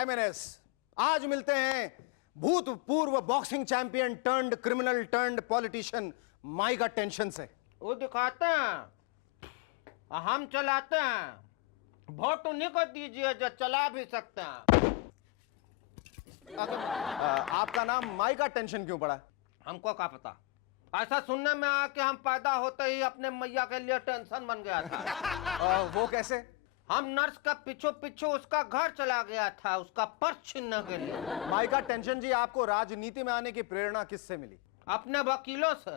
MNS. आज मिलते हैं भूतपूर्व boxing champion turned criminal turned politician mica tension से। वो दिखाते हैं, हम चलाते हैं। वोट उन्हीं को दीजिए जो चला भी सकते हैं। आपका नाम माइका टेंशन क्यों पड़ा? हमको क्या पता, ऐसा सुनने में आया कि हम पैदा होते ही अपने मैया के लिए टेंशन बन गया था। वो कैसे? हम नर्स का पीछू पीछू उसका घर चला गया था, उसका पर्स छीनने के लिए। माइका टेंशन जी, आपको राजनीति में आने की प्रेरणा किससे मिली? अपने वकीलों से।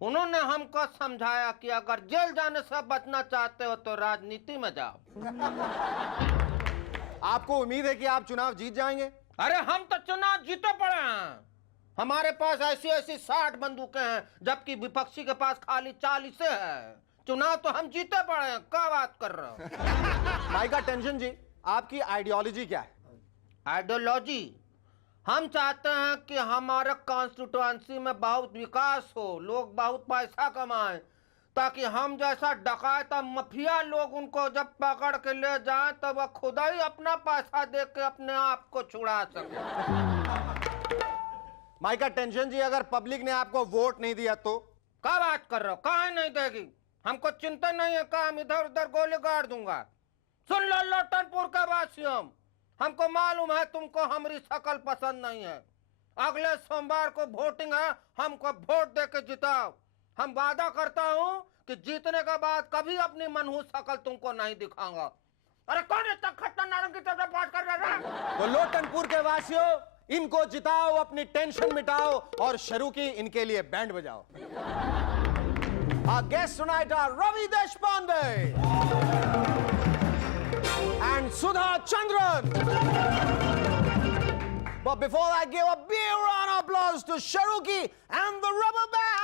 उन्होंने हमको समझाया कि अगर जेल जाने से बचना चाहते हो तो राजनीति में जाओ। आपको उम्मीद है कि आप चुनाव जीत जाएंगे? अरे हम तो चुनाव जीते पड़े हैं। हमारे पास ऐसी ऐसी 60 बंदूकें हैं, जबकि विपक्षी के पास खाली 40 है। चुनाव तो हम जीते पड़े हैं, क्या बात कर रहे हो? माइका टेंशन जी, आपकी आइडियोलॉजी क्या है? आइडियोलॉजी, हम चाहते हैं कि हमारे कॉन्स्टिट्यूएंसी में बहुत विकास हो, लोग बहुत पैसा कमाएं, ताकि हम जैसा डकैत और मफिया लोग उनको जब पकड़ के ले जाएं तो वह खुद ही अपना पैसा दे के अपने आप को छुड़ा सके। माइका टेंशन जी, अगर पब्लिक ने आपको वोट नहीं दिया तो? क्या बात कर रहे हो, कहाँ नहीं देगी? हमको चिंता नहीं है, काम इधर उधर गोली गाड़ दूंगा। सुन लो लोटनपुर के वासियों, हमको मालूम है तुमको हमारी शक्ल पसंद नहीं है। अगले सोमवार को वोटिंग है, हमको वोट दे के जिताओ। हम वादा करता हूँ कि जीतने के बाद कभी अपनी मनहूस शक्ल तुमको नहीं दिखाऊंगा। अरे कौन इतना खट्टा नारंगी तरह बात कर रहा है? तो लोटनपुर के वासियों, इनको जिताओ, अपनी टेंशन मिटाओ और शुरू की इनके लिए बैंड बजाओ। Our guests tonight are Ravi Deshpande and Sudha Chandran. But before I give a big round of applause to Sharuki and the Rubber Band.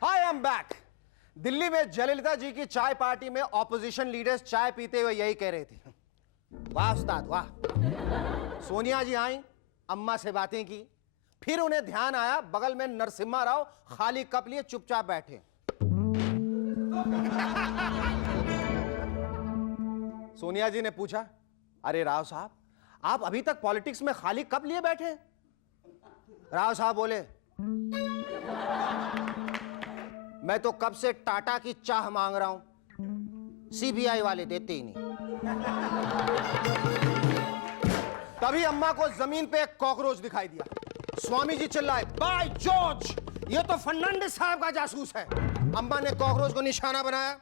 Hi, I'm back. Delhi में जयललिता जी की चाय पार्टी में ऑपोजिशन लीडर्स चाय पीते हुए यही कह रहे थे, वाह उस्ताद वाह। सोनिया जी आई, अम्मा से बातें की, फिर उन्हें ध्यान आया बगल में नरसिम्हा राव खाली कप लिए चुपचाप बैठे। सोनिया जी ने पूछा, अरे राव साहब, आप अभी तक पॉलिटिक्स में खाली कप लिए बैठे? राव साहब बोले, मैं तो कब से टाटा की चाह मांग रहा हूं, सीबीआई वाले देते ही नहीं। तभी अम्मा को जमीन पे एक कॉकरोच दिखाई दिया। स्वामी जी चिल्लाए, बाय जॉर्ज, ये तो फर्नांडिस साहब का जासूस है। अम्मा ने कॉकरोच को निशाना बनाया,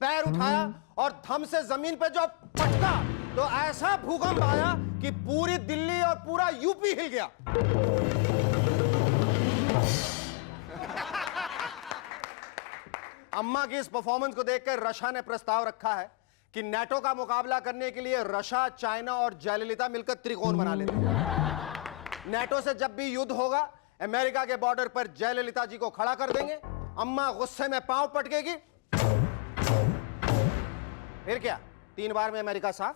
पैर उठाया और थम से जमीन पे जो पटका तो ऐसा भूकंप आया कि पूरी दिल्ली और पूरा यूपी हिल गया। अम्मा की इस परफॉर्मेंस को देखकर रशिया ने प्रस्ताव रखा है कि नेटो का मुकाबला करने के लिए रशिया, चाइना और जयललिता मिलकर त्रिकोण बना लेते हैं। नेटो से जब भी युद्ध होगा, अमेरिका के बॉर्डर पर जयललिता जी को खड़ा कर देंगे, अम्मा गुस्से में पांव पटकेगी, फिर क्या 3 बार में अमेरिका साफ।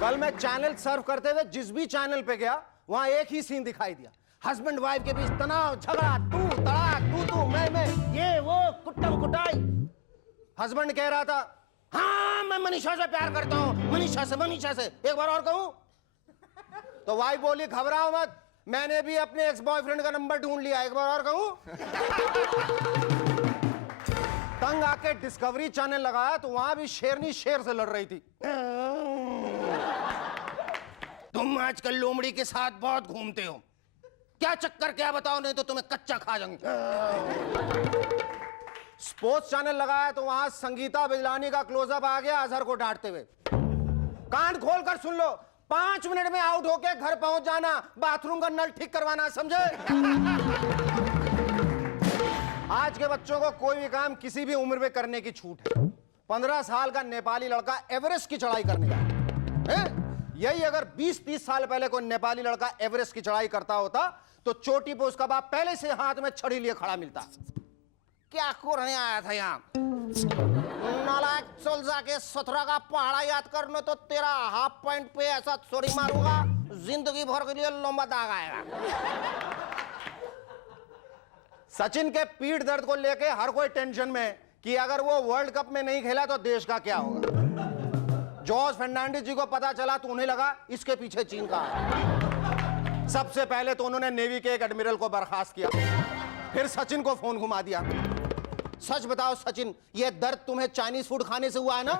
कल मैं चैनल सर्व करते हुए जिस भी चैनल पे गया, वहां एक ही सीन दिखाई दिया, हस्बैंड वाइफ के बीच तनाव, झगड़ा, तू तड़ाक, तू मैं, ये वो कुट्टम कुटाई। हस्बैंड कह रहा था, हाँ मैं मनीषा से प्यार करता हूं, मनीषा से, एक बार और कहूं? तो वाइफ बोली, घबराओ मत, मैंने भी अपने एक्स बॉयफ्रेंड का नंबर ढूंढ लिया, एक बार और कहूं? तंग आके डिस्कवरी चैनल लगाया तो वहां भी शेरनी शेर से लड़ रही थी। तुम आजकल लोमड़ी के साथ बहुत घूमते हो, क्या चक्कर, क्या बताओ, नहीं तो तुम्हें कच्चा खा जाऊंगी। स्पोर्ट्स चैनल लगाया तो वहां संगीता बिजलानी का क्लोजअप आ गया अजहर को डांटते हुए। कान खोलकर सुन लो, 5 मिनट में आउट होके घर पहुंच जाना, बाथरूम का नल ठीक करवाना, समझे? आज के बच्चों को कोई भी काम किसी भी उम्र में करने की छूट है। 15 साल का नेपाली लड़का एवरेस्ट की चढ़ाई करने का है? यही अगर 20-30 साल पहले कोई नेपाली लड़का एवरेस्ट की चढ़ाई करता होता तो चोटी पे उसका बाप पहले से हाथ में छड़ी लिए खड़ा मिलता। क्या करने आया था यहाँ? नालायक, चल जाके 17 का पहाड़ा याद करना, तो तेरा हाफ पॉइंट पे ऐसा छोड़ी मारूंगा, जिंदगी भर के लिए लंबा दाग आएगा। सचिन के पीठ दर्द को लेके हर कोई टेंशन में है कि अगर वो वर्ल्ड कप में नहीं खेला तो देश का क्या होगा। जॉर्ज फर्नांडिस जी को पता चला तो उन्हें लगा इसके पीछे चीन का है। सबसे पहले तो उन्होंने नेवी के एक एडमिरल को बर्खास्त किया, फिर सचिन को फोन घुमा दिया। सच बताओ सचिन, ये दर्द तुम्हें चाइनीज फूड खाने से हुआ है ना?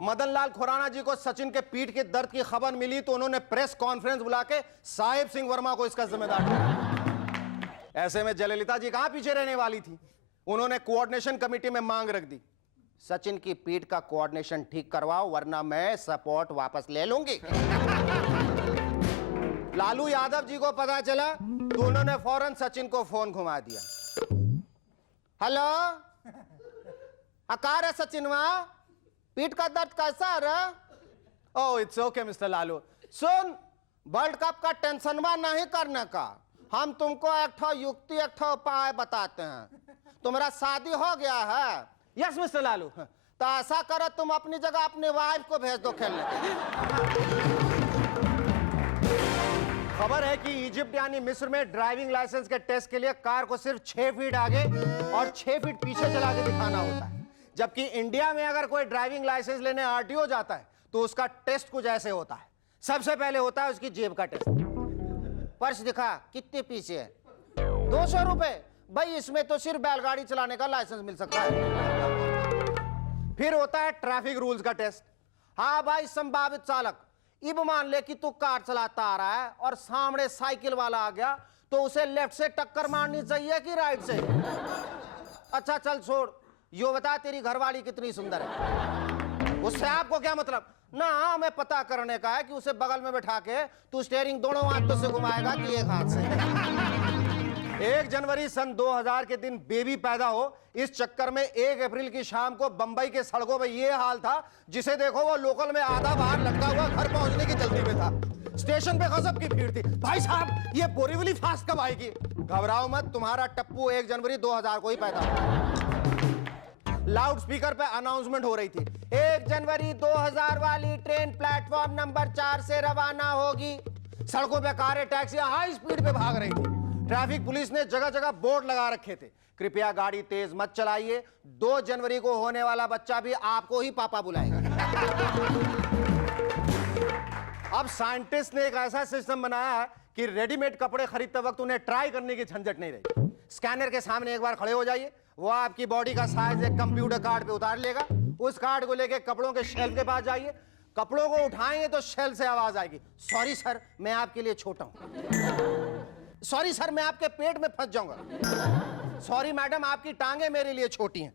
मदन लाल खुराना जी को सचिन के पीठ के दर्द की खबर मिली तो उन्होंने प्रेस कॉन्फ्रेंस बुला के साहिब सिंह वर्मा को इसका जिम्मेदार ठहराया। ऐसे में जयललिता जी कहां पीछे रहने वाली थी, उन्होंने कोऑर्डिनेशन कमेटी में मांग रख दी, सचिन की पीठ का कोऑर्डिनेशन ठीक करवाओ वरना मैं सपोर्ट वापस ले लूंगी। लालू यादव जी को पता चला तो उन्होंने फौरन सचिन को फोन घुमा दिया। हेलो, अकार है सचिन, वहां पीठ का दर्द कैसा है रे? Oh it's okay mister Lalu. Soon, world cup का टेंशन नहीं करने का, हम तुमको एक युक्ति एक उपाय बताते हैं। तुम्हारा शादी हो गया है? Yes mister Lalu. तो ऐसा करो, तुम अपनी जगह अपनी वाइफ को भेज दो खेलने। खबर है कि इजिप्ट यानी मिस्र में ड्राइविंग लाइसेंस के टेस्ट के लिए कार को सिर्फ 6 फीट आगे और 6 फीट पीछे चला के दिखाना होता है, जबकि इंडिया में अगर कोई ड्राइविंग लाइसेंस लेने आरटीओ जाता है तो उसका टेस्ट कुछ ऐसे होता है। सबसे पहले होता है उसकी जेब का टेस्ट। पर्स दिखा, कितने पीछे है? 200 रुपए। भाई इसमें तो सिर्फ बैलगाड़ी चलाने का लाइसेंस मिल सकता है। फिर होता है ट्रैफिक रूल्स का टेस्ट। हाँ भाई, संभावित चालक, अब मान ले कि तू कार चलाता आ रहा है और सामने साइकिल वाला आ गया, तो उसे लेफ्ट से टक्कर मारनी चाहिए कि राइट से? अच्छा चल छोड़, यो बता तेरी घरवाली कितनी सुंदर है? उससे आपको क्या मतलब? ना हमें पता करने का है कि उसे बगल में बैठा के तू स्टीयरिंग दोनों हाथों से घुमाएगा कि एक हाथ से? 1 जनवरी सन 2000 के दिन बेबी पैदा हो, इस चक्कर में 1 अप्रैल की शाम को बंबई के सड़कों में ये हाल था, जिसे देखो वो लोकल में आधा बाहर लटका हुआ घर पहुंचने की जल्दी में था। स्टेशन पे गजब की भीड़ थी। भाई साहब, ये बोरीवली फास्ट कब आएगी? घबराओ मत, तुम्हारा टप्पू 1 जनवरी 2000 को ही पैदा हुआ। लाउड स्पीकर पे अनाउंसमेंट हो रही थी, 1 जनवरी 2000 वाली ट्रेन प्लेटफॉर्म नंबर 4 से रवाना होगी। सड़कों पे कारें, टैक्सियां हाई स्पीड पे भाग रही थी। ट्रैफिक पुलिस ने जगह जगह बोर्ड लगा रखे थे, कृपया गाड़ी तेज मत चलाइए, 2 जनवरी को होने वाला बच्चा भी आपको ही पापा बुलाएगा। अब साइंटिस्ट ने एक ऐसा सिस्टम बनाया है कि रेडीमेड कपड़े खरीदते वक्त उन्हें ट्राई करने की झंझट नहीं रही। स्कैनर के सामने एक बार खड़े हो जाइए, वो आपकी बॉडी का साइज एक कंप्यूटर कार्ड पे उतार लेगा। उस कार्ड को लेके कपड़ों के शेल्फ के पास जाइए, कपड़ों को उठाएंगे तो शेल्फ से आवाज आएगी, सॉरी सर मैं आपके लिए छोटा हूं, सॉरी सर मैं आपके पेट में फंस जाऊंगा, सॉरी मैडम आपकी टांगे मेरे लिए छोटी हैं,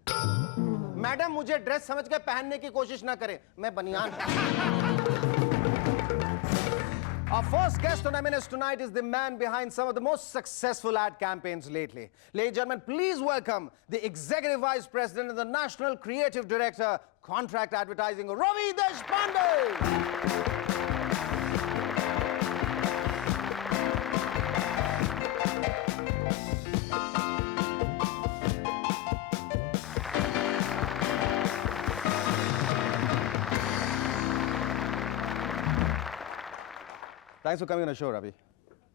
मैडम मुझे ड्रेस समझ के पहनने की कोशिश ना करें, मैं बनियान हूं। Our first guest on M&S tonight is the man behind some of the most successful ad campaigns lately. Ladies and gentlemen, please welcome the Executive Vice President and the National Creative Director, Contract Advertising, Ravi Deshpande. Thanks for coming on the show, Ravi.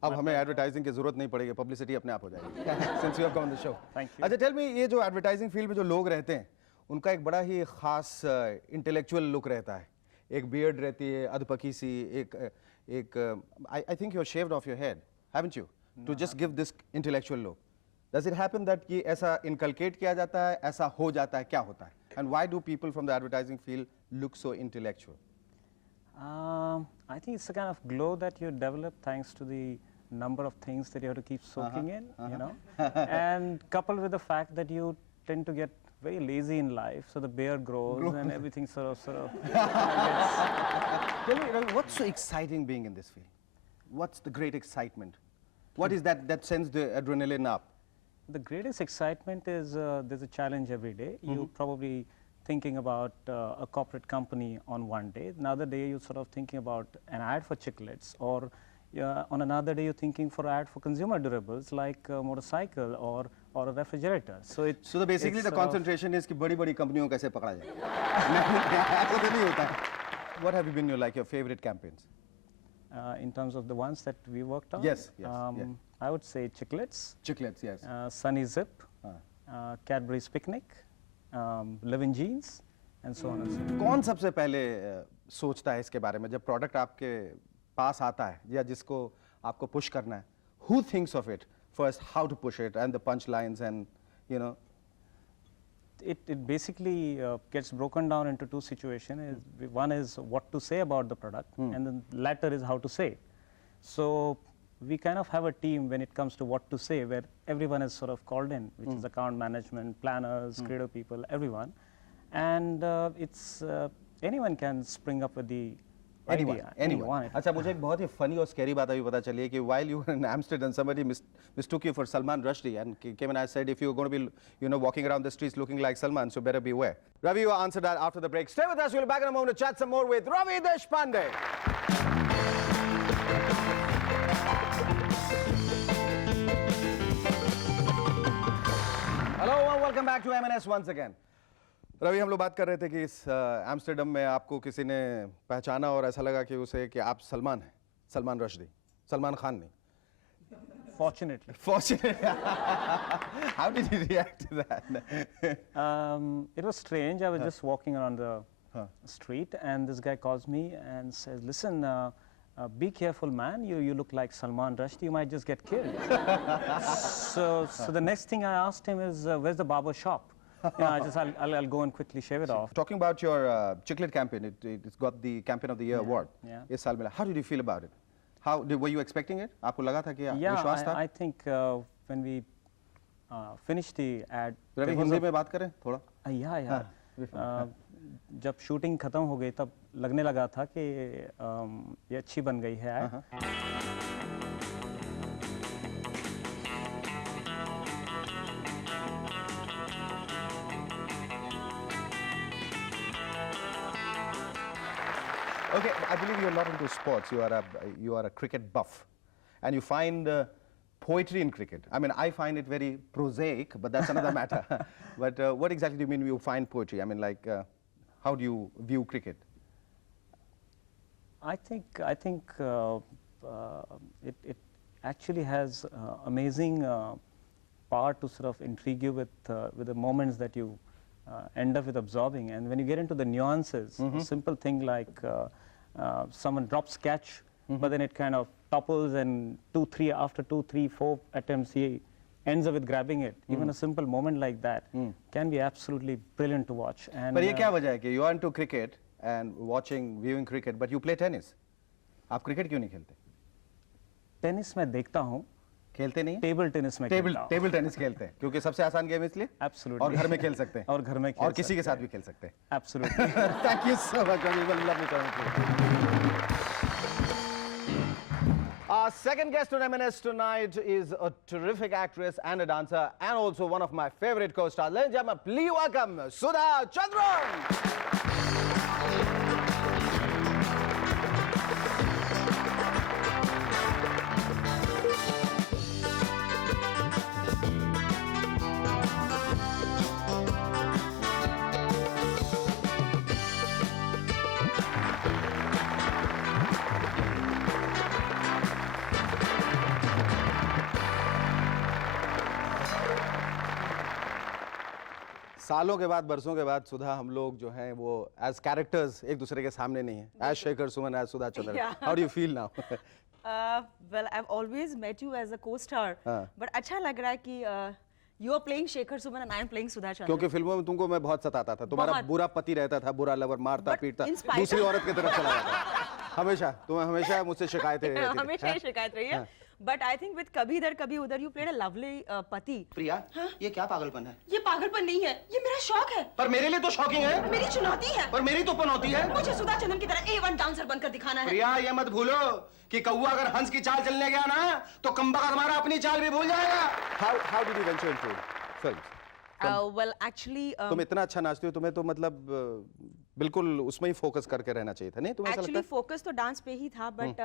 अब हमें advertising की जरूरत नहीं पड़ेगी, publicity अपने आप हो जाएगी। Since you have come on the show. Thank you. अच्छा, tell me, ये जो एडवर्टाइजिंग फील्ड में जो लोग रहते हैं, उनका एक बड़ा ही खास इंटेलेक्चुअल लुक रहता है। एक बियर्ड रहती है, अधपकी सी, I think you're shaved off your head, haven't you? To just give this intellectual look. Does it happen that कि ऐसा inculcate किया जाता है, ऐसा हो जाता है, क्या होता है? And why do people from the advertising field look so intellectual? I think it's a kind of glow that you develop thanks to the number of things that you have to keep soaking in, you know, and coupled with the fact that you tend to get very lazy in life, so the beard grows and everything sort of Tell me, Ravi, what's so exciting being in this field? What's the great excitement? What is that sends the adrenaline up? The greatest excitement is there's a challenge every day. You probably thinking about a corporate company on one day. Another day you're sort of thinking about an ad for chiclets, or on another day you're thinking for ad for consumer durables like a motorcycle or a refrigerator. So it. So basically it's the concentration is कि बड़ी-बड़ी कंपनियों को कैसे पकड़ा जाए. ऐसा तो नहीं होता है. What have you been your favorite campaigns? In terms of the ones that we worked on. Yes, yeah. I would say Chiclets. Chiclets, yes. Sunny Zip, Cadbury's Picnic, Living Jeans, and so on and so forth. कौन सबसे पहले सोचता है इसके बारे में जब product आपके पास आता है या जिसको आपको पुश करना है? Who thinks of it first? How to push it and the punch lines and you know? It basically gets broken down into two situations. One is what to say about the product, and then the latter is how to say. So we kind of have a team when it comes to what to say, where everyone is sort of called in, which is account management, planners, creative people, everyone, and anyone can spring up with the idea. Anyone. अच्छा मुझे एक बहुत ही funny और scary बात अभी पता चली है कि while you were in Amsterdam, somebody mistook you for Salman Rushdie and came and I said if you're going to be walking around the streets looking like Salman, so better beware. Ravi, you answered that after the break. Stay with us. We'll be back in a moment to chat some more with Ravi Deshpande. Hello and welcome back to M&S once again. Ravi हम लोग बात कर रहे थे कि इस Amsterdam में आपको किसी ने पहचाना और ऐसा लगा कि उसे कि आप सलमान हैं, सलमान रश्दी, सलमान खान नहीं. Fortunately. How did you react to that? It was strange. I was just walking around the street, and this guy calls me and says, "Listen, be careful, man. You look like Salman Rushdie. You might just get killed." so the next thing I asked him is, "Where's the barber shop?" I'll go and quickly shave it off. Talking about your Chiclet campaign, it's got the Campaign of the Year award. Yeah. इस साल मिला. How did you feel about it? Were you expecting it? आपको लगा था कि विश्वास था? I think when we finished the ad. Ravi Hindi में बात करें थोड़ा. Yeah. जब शूटिंग खत्म हो गई तब लगने लगा था कि ये अच्छी बन गई है ad. Okay, I believe you're not into sports. You are a cricket buff, and you find poetry in cricket. I mean, I find it very prosaic, but that's another matter. But what exactly do you mean you find poetry? I mean, like, how do you view cricket? I think it actually has amazing power to sort of intrigue you with the moments that you end up with absorbing. And when you get into the nuances, a simple thing like someone drops catch, but then it kind of topples and after 2, 3, 4 attempts, he ends up with grabbing it. Even a simple moment like that can be absolutely brilliant to watch. And but ये क्या वजह है कि you are into cricket and viewing cricket, but you play tennis. आप cricket क्यों नहीं खेलते? Tennis मैं देखता हूँ. खेलते नहीं? टेबल टेनिस में खेलता हूँ. टेबल टेनिस खेलते हैं क्योंकि सबसे आसान गेम इसलिए. Absolutely. और घर में खेल सकते हैं. और घर में और किसी के साथ भी खेल सकते हैं. Absolutely. Thank you so much. It was lovely talking to you. Our second guest on M&S tonight is a terrific actress and a dancer, and also one of my favorite co-stars. Ladies and gentlemen, please welcome Sudha Chandran. सालों के बाद बरसों के बाद सुधा हम लोग जो हैं वो एज कैरेक्टर्स एक दूसरे के सामने नहीं है. As Shekhar Suman, as Sudha Chandran. How do you feel now? Well, I've always met you as a co-star, but अच्छा लग रहा है कि you are playing Shekhar Suman and I am playing Sudha Chandran. क्योंकि फिल्मों में तुमको मैं बहुत सताता था. तुम्हारा बुरा पति रहता था, बुरा लवर, मारता पीटता, spite दूसरी औरत की तरफ चला जाता. हमेशा तुम्हें हमेशा मुझसे शिकायतें रहती थी. हमेशा ही शिकायत रही है. But I think with कभी इधर कभी उधर you played a lovely पति. प्रिया, ये क्या पागलपन है? ये पागलपन नहीं है, ये मेरा शौक है. पर मेरे लिए तो शॉकिंग है. मेरी चुनौती है. पर मेरी तो पनौती है. मुझे सुधा चंद्रन की तरह A1 डांसर बनकर दिखाना है. प्रिया, ये मत भूलो कि कौवा अगर हंस की चाल चलने गया ना, तो कम्बख्त हमारा अपनी चाल भी भूल जाएगा. How did you venture into films? Well, actually, तुम इतना अच्छा नाचती हो, तुम्हें तो मतलब बिल्कुल उसमें ही फोकस करके रहना चाहिए था, नहीं? तुम्हें ऐसा लगता actually है? focus तो डांस पे ही था, but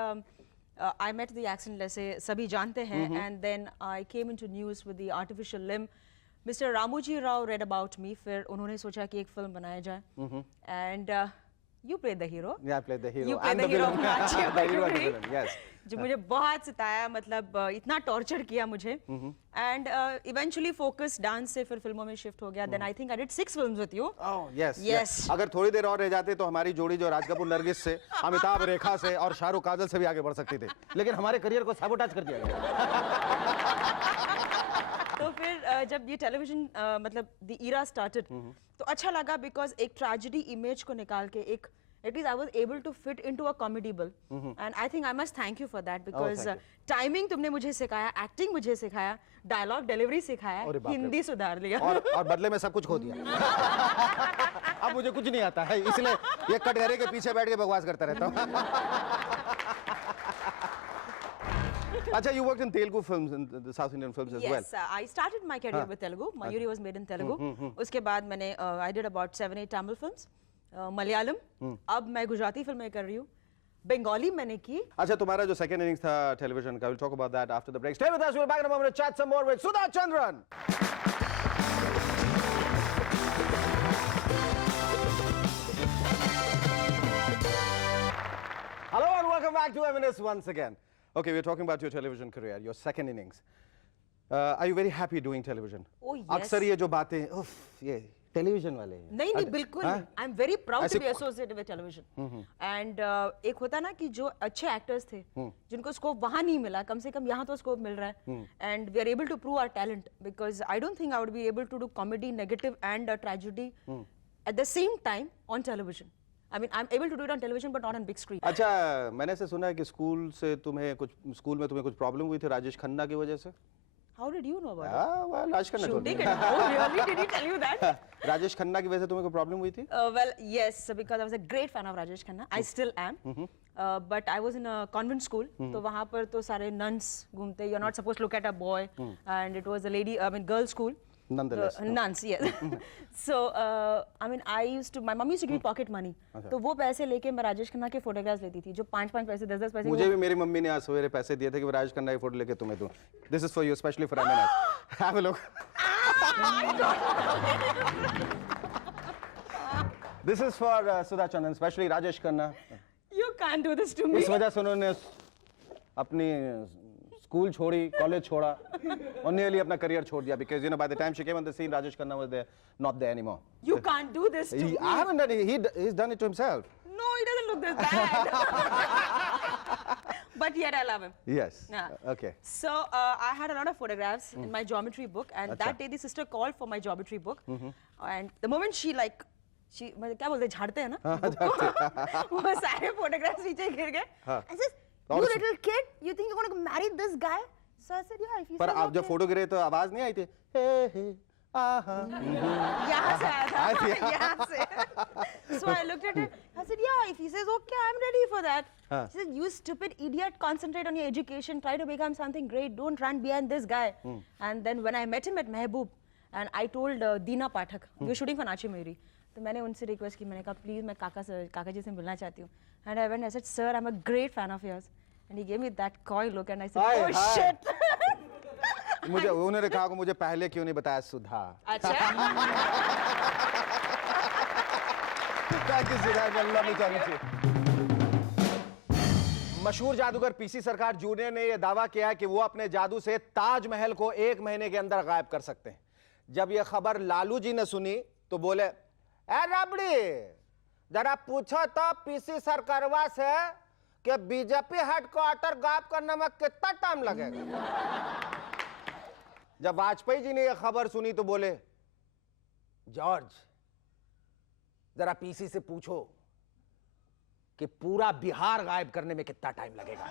I met the accident, जैसे सभी जानते हैं, and then I came into news with the artificial limb. Mr. Ramoji Rao read about me, फिर उन्होंने सोचा कि एक फिल्म बनाया जाए, and you played the hero. Yeah, I played the hero You and played the the hero villain. of Nachi The hero and the Paturi, villain, yes. जो मुझे बहुत सताया, मतलब इतना टॉर्चर किया मुझे, and eventually focus डांस से फिर फिल्मों में शिफ्ट हो गया. Then I think I did 6 films with you. Oh, yes. Yes. अगर थोड़ी देर और रह जाते तो हमारी जोड़ी जो राज कपूर नरगिस से, अमिताभ रेखा से और शाहरुख काजल से भी आगे बढ़ सकती थी, लेकिन हमारे करियर को सैबोटाज कर दिया गया. तो फिर जब ये टेलीविजन मतलब द ईरा स्टार्टेड, तो अच्छा लगा बिकॉज एक ट्रेजेडी इमेज को निकाल के एक at least I was able to fit into a comedy bill, and I think I must thank you for that because timing तुमने मुझे सिखाया, एक्टिंग मुझे सिखाया, डायलॉग डिलीवरी सिखाया, अरे बाप रे। हिंदी सुधार लिया. और बदले में सब कुछ खो दिया. अब मुझे कुछ नहीं आता है, इसलिए ये कटघरे के पीछे बैठ के बकवास करता रहता हूँ. अच्छा, you worked in Telugu films and the South Indian films as well. Yes, I started my career with Telugu. Mayuri was made in Telugu. उसके बाद मैंने I did about 7-8 Tamil films, Malayalam, अब मैं गुजराती फिल्में कर रही हूँ, बंगाली मैंने की. अच्छा, तुम्हारा जो second innings था television का, we'll talk about that after the break. Stay with us, we'll be back in a moment to chat some more with Sudha Chandran. Hello and welcome back to M&S once again. Okay, we're talking about your television career, your second innings. Are you very happy doing television? Oh, yes. अक्सर ये जो बातें, उफ, ये television वाले हैं. नहीं नहीं बिल्कुल नहीं. आई एम वेरी प्राउड ऐसे to be associated with television. And एक होता ना कि जो अच्छे एक्टर्स थे, जिनको स्कोप वहां नहीं मिला, कम से कम यहाँ तो स्कोप मिल रहा है, and we are able to prove our talent because I don't think I would be able to do comedy, negative and tragedy at the same time on television. I mean, I'm able to do it on television, but not on big screen. अच्छा, मैंने ऐसे सुना है कि school में तुम्हें कुछ problem हुई थी राजेश खन्ना की वजह से. How did you know about it? well, Rajesh Khanna told me. Shooting it? Oh, really? Did he tell you that? Rajesh Khanna की वजह से तुम्हें कोई प्रॉब्लम हुई थी? Well, yes, because I was a great fan of Rajesh Khanna. I still am. But I was in a convent school. तो वहाँ पर तो सारे nuns घूमते. You're not supposed to look at a boy. And it was a girls' school. Nonetheless. Nuns, yes. So, I used to, my mom used to give me pocket money. तो वो पैसे लेके मैं राजेश खन्ना के फोटोग्राफ्स लेती थी, जो 5-5 पैसे, 10-10 पैसे. मुझे भी मेरी मम्मी ने आज सवेरे पैसे दिए थे कि मैं राजेश खन्ना की फोटो लेके तुम्हें दूं. This is for you, especially for M&S. Have a look. This is for Sudha Chandran, especially Rajesh Khanna. You can't do this to me. इस वजह से उन्होंने अपनी स्कूल छोड़ी, कॉलेज छोड़ा और nearly अपना करियर छोड़ दिया because by the time she came on the scene, Rajesh Khanna was not there anymore. You can't do this to me. I haven't done it. He's done it to himself. No, he doesn't look this bad. But yet I love him. Yes. Yeah. Okay. So I had a lot of photographs in my geometry book, and that day the sister called for my geometry book, and the moment she मतलब क्या बोलते हैं, झाड़ते हैं ना, वो सारे photographs नीचे गिर गए. I said, you little kid, you think you're going to marry this guy? So I said, yeah, if he पर says आप जब okay. फोटो गिरे तो आवाज नहीं आई थी? हे आहा. यहाँ से आया था, यहाँ से. So I looked at it. I said, yeah, if he says okay, I'm ready for that. She said, you stupid idiot, concentrate on your education, try to become something great, don't run behind this guy. And then when I met him at Mehboob, and I told Deena Pathak, we were shooting for Nachi Mayuri, तो मैंने उनसे request की, मैंने कहा please मैं काका जी से मिलना चाहती हूँ. And I went, I said, sir, I'm a great fan of yours. And he gave me that coy look, and I said, Hi, oh hi. shit. मुझे उन्होंने कहा कि मुझे पहले क्यों नहीं बताया सुधा. अच्छा. Thank you, Sudha. I love you, Charanji. मशहूर जादूगर पीसी सरकार जूनियर ने यह दावा किया है कि वो अपने जादू से ताजमहल को 1 महीने के अंदर गायब कर सकते हैं. जब यह खबर लालू जी ने सुनी तो बोले, ए रबड़ी, जरा पूछो तो पीसी सरकारवा से कि बीजेपी हेडक्वार्टर गायब करने में कितना टाइम लगेगा. जब वाजपेयी जी ने यह खबर सुनी तो बोले, जॉर्ज, जरा पीसी से पूछो कि पूरा बिहार गायब करने में कितना टाइम लगेगा.